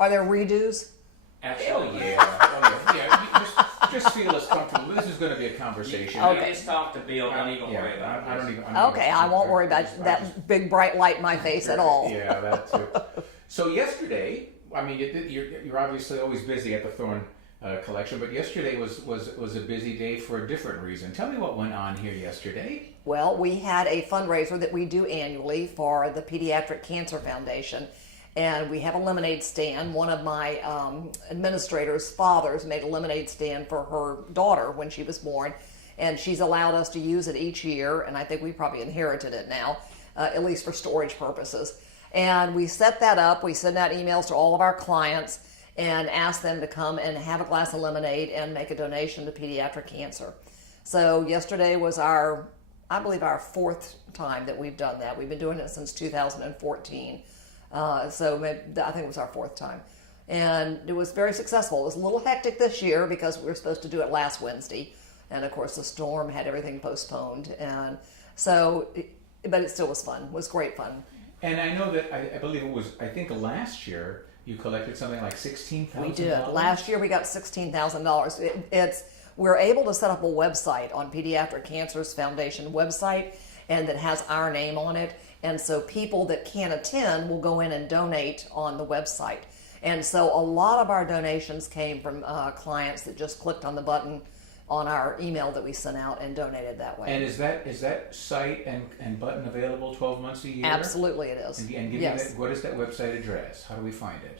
Are there redos? Hell yeah. Oh, yeah. You just feel as comfortable. This is going to be a conversation. Okay. You just talk to Bill. Don't even worry about it. I don't even. Okay, I won't worry about that big bright light in my face at all. Yeah, that too. So yesterday, I mean, you're obviously always busy at the Thorn collection, but yesterday was a busy day for a different reason. Tell me what went on here yesterday. Well, we had a fundraiser that we do annually for the Pediatric Cancer Foundation, and we have a lemonade stand. One of my administrators' fathers made a lemonade stand for her daughter when she was born, and she's allowed us to use it each year, and I think we probably inherited it now, at least for storage purposes. And we set that up. We send out emails to all of our clients and ask them to come and have a glass of lemonade and make a donation to pediatric cancer. So yesterday was I believe our fourth time that we've done that. We've been doing it since 2014. So maybe, I think it was our fourth time. And it was very successful. It was a little hectic this year because we were supposed to do it last Wednesday. And of course the storm had everything postponed. And so, but it still was fun. It was great fun. And I know that I believe it was, I think last year you collected something like $16,000. We did. Last year we got $16,000. We're able to set up a website on Pediatric Cancer's Foundation website, and that has our name on it. And so people that can't attend will go in and donate on the website. And so a lot of our donations came from clients that just clicked on the button on our email that we sent out and donated that way. And is that site and button available 12 months a year? Absolutely it is. And give yes. me what is that website address? How do we find it?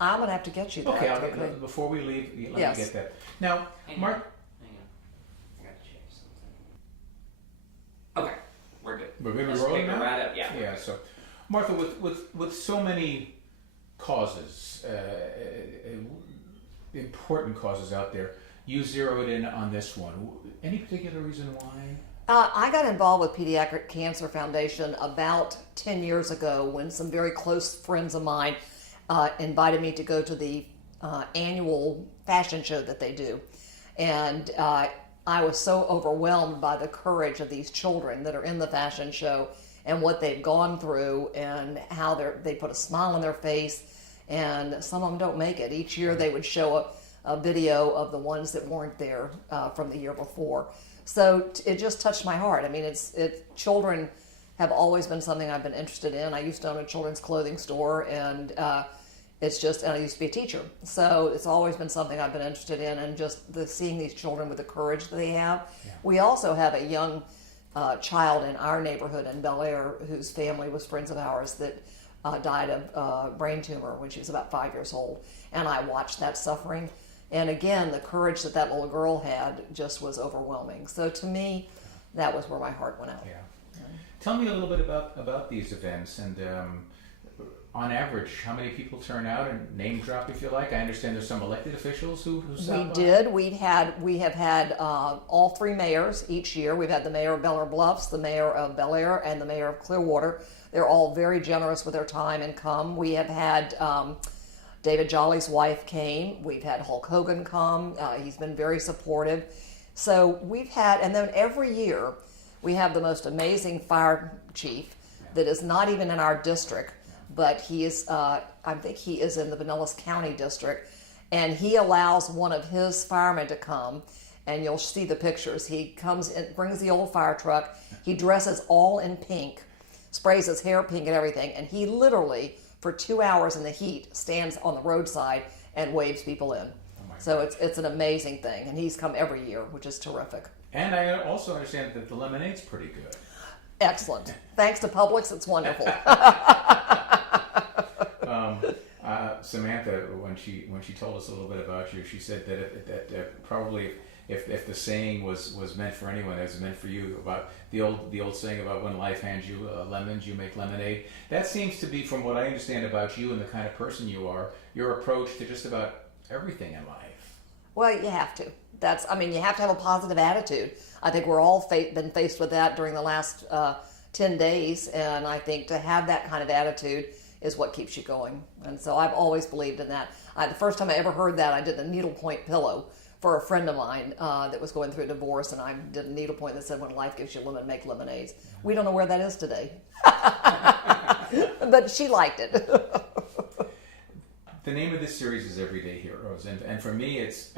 I'm going to have to get you that. Okay, before we leave, let Yes. me get that. Now, Mark. Hang on. I got to change something. Okay, we're good. We're good. Let's We're rolling pick it now? right up. Yeah. Yeah. So, Martha, with so many causes, important causes out there, you zeroed in on this one. Any particular reason why? I got involved with Pediatric Cancer Foundation about 10 years ago when some very close friends of mine invited me to go to the annual fashion show that they do. And I was so overwhelmed by the courage of these children that are in the fashion show and what they've gone through and how they put a smile on their face, and some of them don't make it. Each year they would show a video of the ones that weren't there from the year before. So it just touched my heart. I mean, children have always been something I've been interested in. I used to own a children's clothing store, and and I used to be a teacher. So it's always been something I've been interested in, and just seeing these children with the courage that they have. Yeah. We also have a young child in our neighborhood in Bel Air whose family was friends of ours that died of brain tumor when she was about 5 years old. And I watched that suffering. And again, the courage that little girl had just was overwhelming. So to me, that was where my heart went out. Yeah. Tell me a little bit about these events, and on average, how many people turn out, and name drop if you like. I understand there's some elected officials who We did. We have had all three mayors each year. We've had the mayor of Bel Air Bluffs, the mayor of Bel Air, and the mayor of Clearwater. They're all very generous with their time and come. We have had David Jolly's wife came. We've had Hulk Hogan come. He's been very supportive. So we've had, and then every year we have the most amazing fire chief that is not even in our district, but he is, I think he is in the Pinellas County district, and he allows one of his firemen to come, and you'll see the pictures. He comes and brings the old fire truck. He dresses all in pink, sprays his hair pink and everything, and he literally, for 2 hours in the heat, stands on the roadside and waves people in. So it's an amazing thing, and he's come every year, which is terrific. And I also understand that the lemonade's pretty good. Excellent. Thanks to Publix, it's wonderful. Samantha, when she told us a little bit about you, she said that probably if the saying was meant for anyone, it was meant for you, about the old saying about when life hands you lemons, you make lemonade. That seems to be, from what I understand about you and the kind of person you are, your approach to just about everything in life. Well, you have to. You have to have a positive attitude. I think we're all been faced with that during the last 10 days, and I think to have that kind of attitude is what keeps you going. And so I've always believed in that. The first time I ever heard that, I did a needlepoint pillow for a friend of mine that was going through a divorce, and I did a needlepoint that said, when life gives you lemon, make lemonades. We don't know where that is today. But she liked it. The name of this series is Everyday Heroes, and for me, it's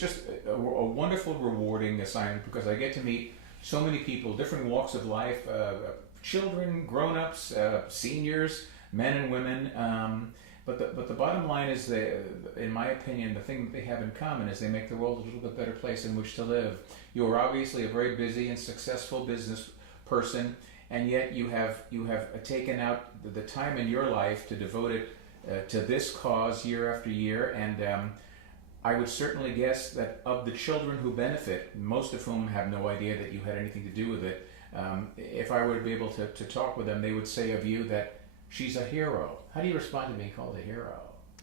just a wonderful, rewarding assignment because I get to meet so many people, different walks of life, children, grown-ups, seniors, men and women. But the bottom line is, in my opinion, the thing that they have in common is they make the world a little bit better place in which to live. You are obviously a very busy and successful business person, and yet you have taken out the time in your life to devote it to this cause year after year, and I would certainly guess that of the children who benefit, most of whom have no idea that you had anything to do with it, if I were to be able to talk with them, they would say of you that she's a hero. How do you respond to being called a hero?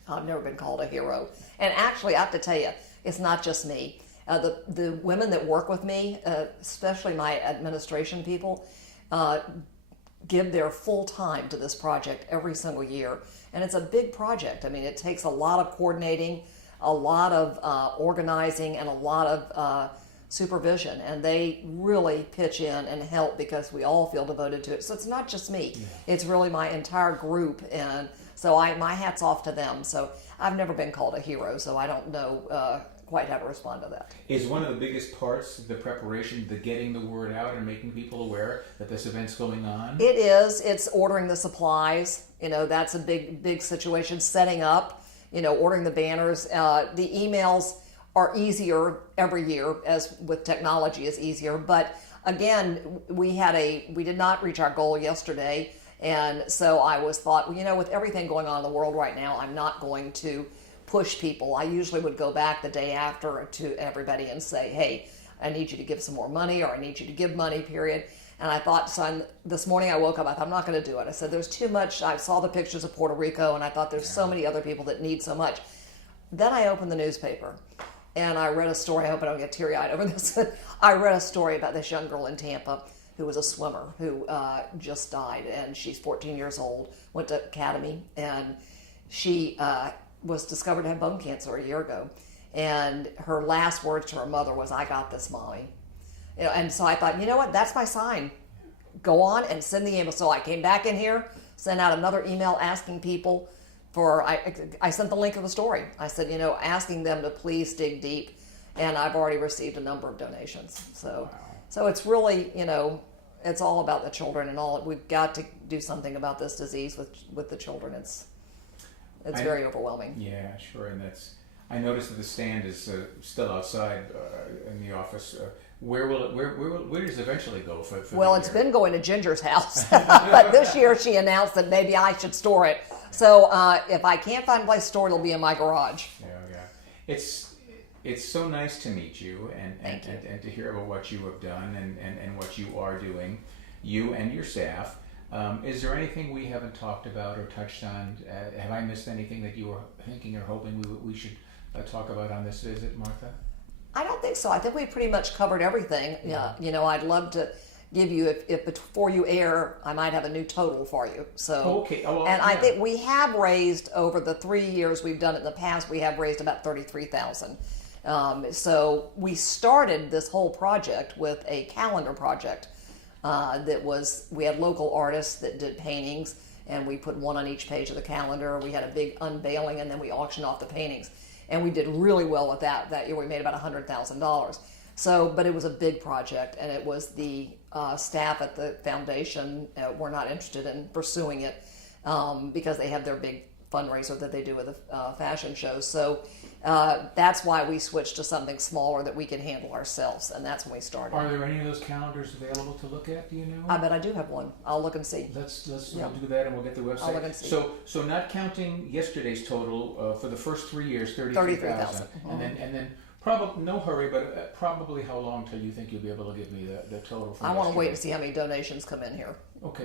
I've never been called a hero. And actually, I have to tell you, it's not just me. The women that work with me, especially my administration people, give their full time to this project every single year. And it's a big project. I mean, it takes a lot of coordinating, a lot of organizing, and a lot of supervision. And they really pitch in and help because we all feel devoted to it. So it's not just me. Yeah. It's really my entire group. And so my hat's off to them. So I've never been called a hero, so I don't know quite how to respond to that. Is one of the biggest parts of the preparation the getting the word out and making people aware that this event's going on? It is. It's ordering the supplies. You know, that's a big situation. Setting up, you know, ordering the banners. The emails are easier every year, as with technology is easier. But again, we did not reach our goal yesterday. And so I thought, you know, with everything going on in the world right now, I'm not going to push people. I usually would go back the day after to everybody and say, hey, I need you to give some more money, or I need you to give money, period. And I thought, this morning I woke up, I thought, I'm not going to do it. I said, there's too much. I saw the pictures of Puerto Rico, and I thought there's so many other people that need so much. Then I opened the newspaper, and I read a story. I hope I don't get teary-eyed over this. I read a story about this young girl in Tampa who was a swimmer who just died, and she's 14 years old, went to Academy, and she was discovered to have bone cancer a year ago. And her last words to her mother was, I got this, Mommy. You know, and so I thought, you know what, that's my sign. Go on and send the email. So I came back in here, sent out another email asking people I sent the link of the story. I said, you know, asking them to please dig deep. And I've already received a number of donations. So, wow. So it's really, you know, it's all about the children and all. We've got to do something about this disease with the children. It's very overwhelming. Yeah, sure. And I noticed that the stand is still outside in the office. Where does it eventually go for Well, it's been going to Ginger's house. But this year she announced that maybe I should store it. So if I can't find a place to store it, it'll be in my garage. Yeah. It's so nice to meet you and to hear about what you have done and what you are doing, you and your staff. Is there anything we haven't talked about or touched on? Have I missed anything that you were thinking or hoping we should talk about on this visit, Martha? I don't think so. I think we pretty much covered everything. Yeah. You know, I'd love to give you, if before you air, I might have a new total for you. So, okay. I think we have raised, over the 3 years we've done it in the past, we have raised about $33,000. So we started this whole project with a calendar project we had local artists that did paintings, and we put one on each page of the calendar. We had a big unveiling, and then we auctioned off the paintings. And we did really well with that year. We made about $100,000. So, but it was a big project, and it was the staff at the foundation were not interested in pursuing it because they have their big fundraiser that they do with the fashion shows. So that's why we switched to something smaller that we can handle ourselves, and that's when we started. Are there any of those calendars available to look at? Do you know? I bet I do have one. I'll look and see. We'll do that, and we'll get the website. I'll look and see. So not counting yesterday's total for the first 3 years, 33,000, and then probably no hurry, but probably how long till you think you'll be able to give me the total? I want to wait to see how many donations come in here.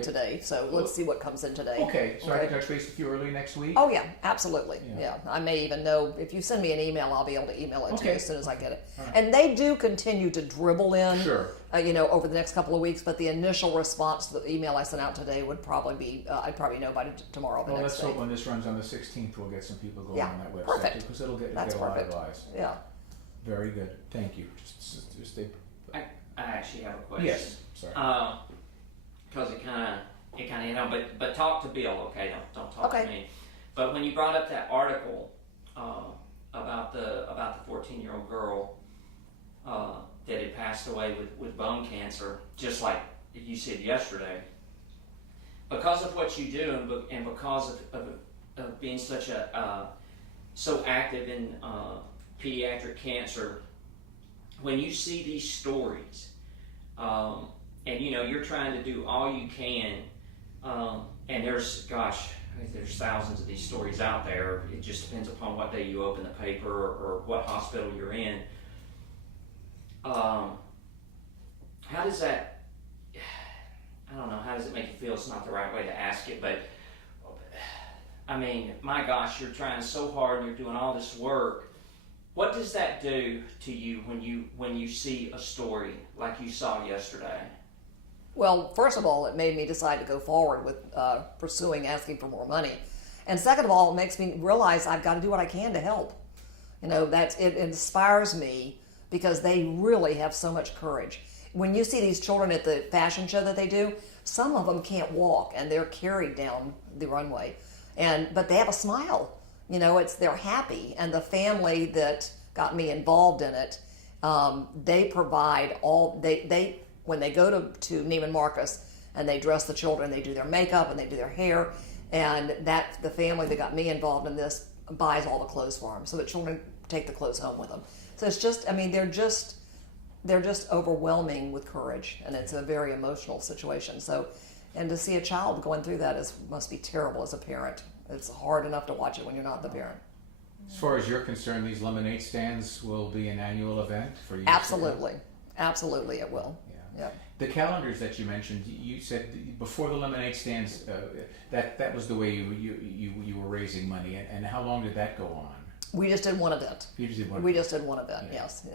Today, so let's see what comes in today. Okay, so I can touch base with you early next week? Oh yeah, absolutely. Yeah. I may even know, if you send me an email, I'll be able to email it to you as soon as I get it. Right. And they do continue to dribble in, you know, over the next couple of weeks, but the initial response to the email I sent out today would probably be, I'd probably know by tomorrow, the next day. Let's hope when this runs on the 16th, we'll get some people going on that website. Perfect. Because it'll get a lot of eyes. Yeah. Very good. Thank you. Just stay. I actually have a question. Yes. Sorry. Because it kind of, you know, but talk to Bill, okay? Don't talk to me. But when you brought up that article about the 14-year-old girl that had passed away with bone cancer, just like you said yesterday, because of what you do and because of being such so active in pediatric cancer, when you see these stories, and you're trying to do all you can, and there's thousands of these stories out there. It just depends upon what day you open the paper or what hospital you're in. How does that, I don't know, how does it make you feel? It's not the right way to ask it, but I mean, my gosh, you're trying so hard and you're doing all this work. What does that do to you when you see a story like you saw yesterday? Well, first of all, it made me decide to go forward with pursuing asking for more money. And second of all, it makes me realize I've got to do what I can to help. It inspires me because they really have so much courage. When you see these children at the fashion show that they do, some of them can't walk and they're carried down the runway. But they have a smile. They're happy. And the family that got me involved in it, they provide when they go to Neiman Marcus and they dress the children, they do their makeup and they do their hair, and the family that got me involved in this buys all the clothes for them, so the children take the clothes home with them. So it's just, they're just overwhelming with courage, and it's a very emotional situation. So, and to see a child going through that must be terrible as a parent. It's hard enough to watch it when you're not the parent. As far as you're concerned, these lemonade stands will be an annual event for you? Absolutely. Absolutely it will. Yeah. The calendars that you mentioned, you said before the lemonade stands, that was the way you were raising money. And how long did that go on? We just did one event. You just did one. We just did one event. Yeah. Yes.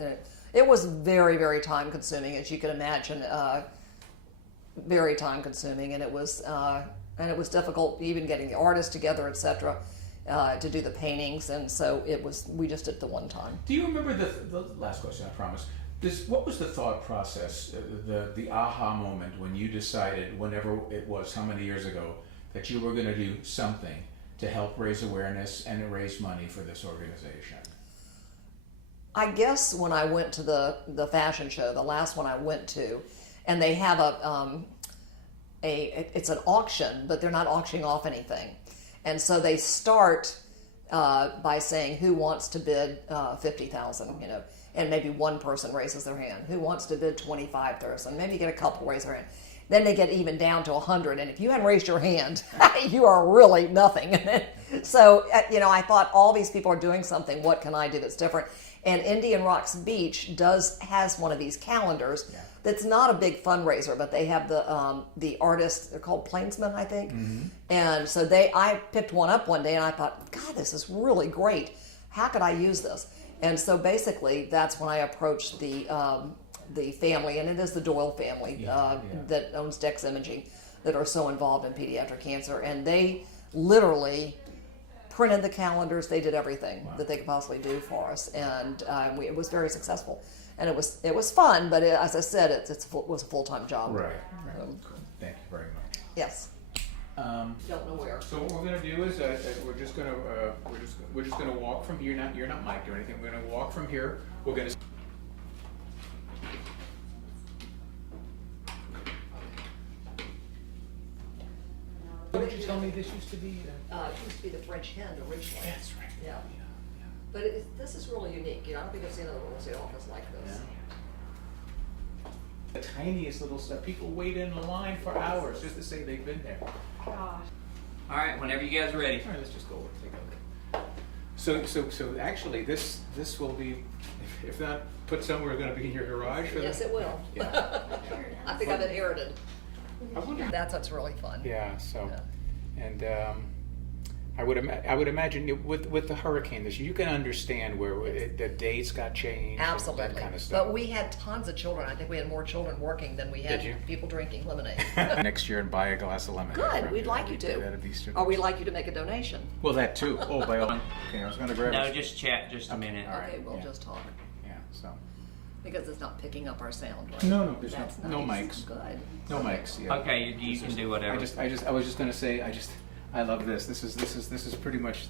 It was very, very time consuming, as you can imagine. Very time consuming, and it was difficult even getting the artists together, etc. To do the paintings, and so we just did it the one time. Do you remember the last question? I promise. What was the thought process, the aha moment when you decided, whenever it was, how many years ago, that you were going to do something to help raise awareness and raise money for this organization? I guess when I went to the fashion show, the last one I went to, and they have it's an auction, but they're not auctioning off anything, and so they start by saying who wants to bid $50,000, and maybe one person raises their hand. Who wants to bid $25,000? Maybe get a couple raise their hand. Then they get even down to 100, and if you hadn't raised your hand, you are really nothing. So, I thought all these people are doing something. What can I do that's different? And Indian Rocks Beach has one of these calendars. Yeah. That's not a big fundraiser, but they have the artists. They're called Plainsmen, I think. Mm-hmm. And so I picked one up one day, and I thought, God, this is really great. How could I use this? And so basically, that's when I approached the family, and it is the Doyle family that owns Dex Imaging, that are so involved in pediatric cancer, and they literally printed the calendars. They did everything that they could possibly do for us, and it was very successful. And it was fun, but as I said, it was a full-time job. Right. Cool. Thank you very much. Yes. Don't know where. So what we're going to do is we're just going to walk from here. You're not mic'd or anything. We're going to walk from here. We're going to. What did you tell me this used to be? It used to be the French hen originally. That's right. Yeah. But this is really unique. I don't think I've seen another real estate office like this. Yeah. The tiniest little stuff. People wait in line for hours just to say they've been there. Gosh. All right, whenever you guys are ready. All right, let's just go over and take a look. So actually, this will be, if not put somewhere, going to be in your garage. Yes, it will. Yeah. I think I've inherited. I wonder. That's what's really fun. Yeah. So, and I would imagine with the hurricane this year, you can understand where the dates got changed. Absolutely. And that kind of stuff. But we had tons of children. I think we had more children working than we had people drinking lemonade. Next year and buy a glass of lemonade. Good. We'd like you to. That'd be super. Or we'd like you to make a donation. Well, that too. Oh, by all. Okay, I was going to grab. No, just chat. Just a minute. All right. Okay, we'll just talk. Yeah. So. Because it's not picking up our sound, right? No, there's no nice. mics. Good. No mics. Yeah. Okay, you can do whatever. I was just going to say, I love this. This is pretty much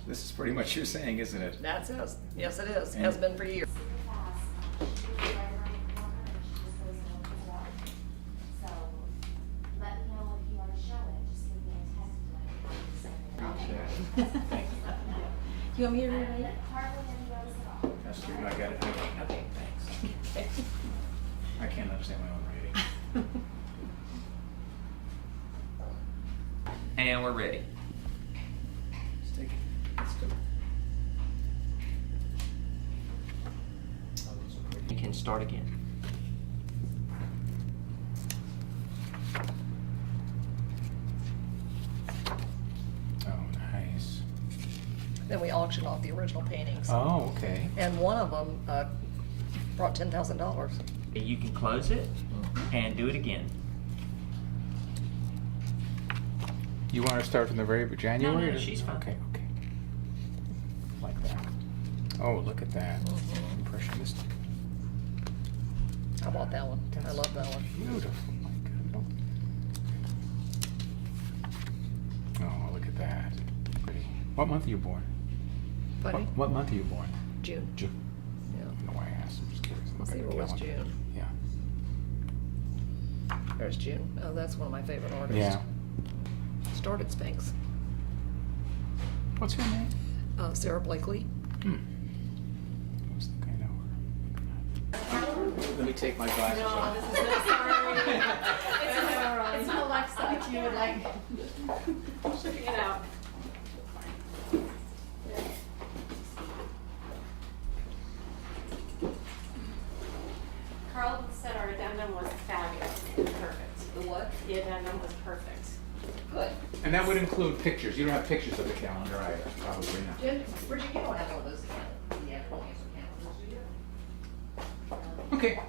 you're saying, isn't it? That's it. Yes, it is. And- Has been for years. So let me know if you want to show it. Just give me a text when You want me to read it? hardly any notice at all. That's true. I got it. Okay, thanks. I can't understand my own reading. And we're ready. Let's take it. Let's go. Oh, those are pretty. You can start again. Oh, nice. Then we auctioned off the original paintings. Oh, okay. And one of them brought $10,000. You can close it and do it again. You want to start from the very January? no, she's fine. Okay, okay. Like that. Oh, look at that. Impressionistic. I bought that one. I love that one. Beautiful. My God. Oh, look at that. Pretty. What month are you born? Buddy? What month are you born? June. June. Yeah. I don't know why I asked. I'm just curious. Look at the Zero was calendar. June. Yeah. There's June. Oh, that's one of my favorite artists. Yeah. Started Spanx. What's her name? Sarah Blakely. I was thinking I know her. Let me take my glasses off. It's an Alexa, if you would like. Checking it out. Carl said our addendum was fabulous and perfect. The what? The addendum was perfect. Good. And that would include pictures. You don't have pictures of the calendar either, probably not. Jen, Bridget, you don't have one of those theatrical calendars, do you? Okay,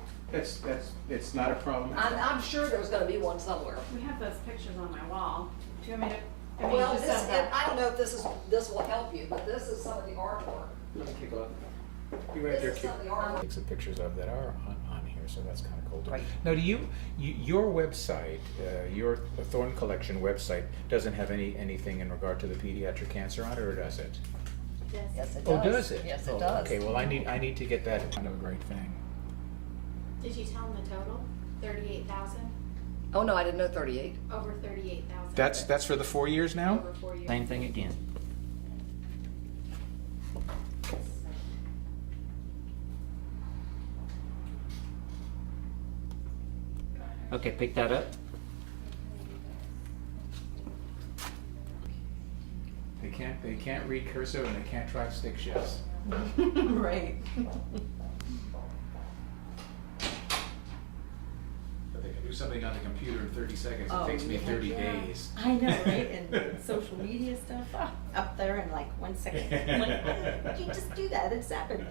it's not a problem. I'm sure there's gonna be one somewhere. We have those pictures on my wall. Do you want me to? I mean, Well, just this, send that. I don't know if this will help you, but this is some of the artwork. Let me take a look. You right there, This is Kate. some of the artwork. Take some pictures of that are on here, so that's kind of cool. Right. Now, do your website, your Thorn Collection website, doesn't have anything in regard to the pediatric cancer on it, or does it? Yes, it does. Oh, does it? Yes, it Oh, does. Okay, well, I need to get that. Kind of a great thing. Did you tell them the total? 38,000? Oh, no, I didn't know 38. Over 38,000. That's for the 4 years now? Over 4 years. Same thing again. Okay, pick that up. They can't read cursive and they can't drive stick shifts. Right. But they can do something on the computer in 30 seconds. Oh, It takes me yeah. 30 days. I know, right? And social media stuff up there in like 1 second. Like, you just do that, it's happened.